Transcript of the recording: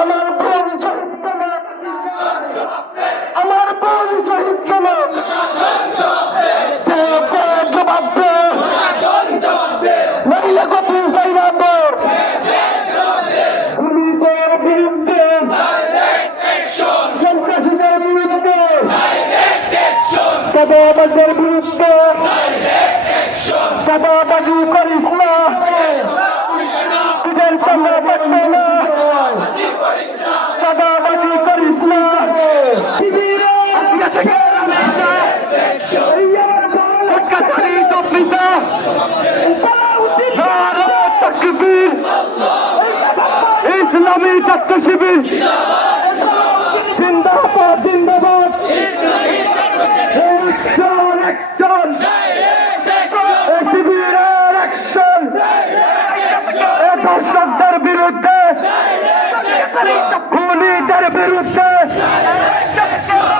আমার বোন শহীদ কেন, আমার বোন শহীদ কেন, জবাব দে, নইলে গতি চাইরা দে, খুনিদের বিরুদ্ধে, সন্ত্রাসীদের বিরুদ্ধে, চাঁদাবাজদের বিরুদ্ধে, চাঁদাবাজি করিস না, ঈদের চাঁদা থাকবে না, চাঁদাবাজি করিস না, ইসলামী ছাত্র শিবির জিন্দাবাদ জিন্দাবাদ, অ্যাকশন অ্যাকশন, শিবিরের অ্যাকশন, দর্শকদের বিরুদ্ধে, খুনিদের বিরুদ্ধে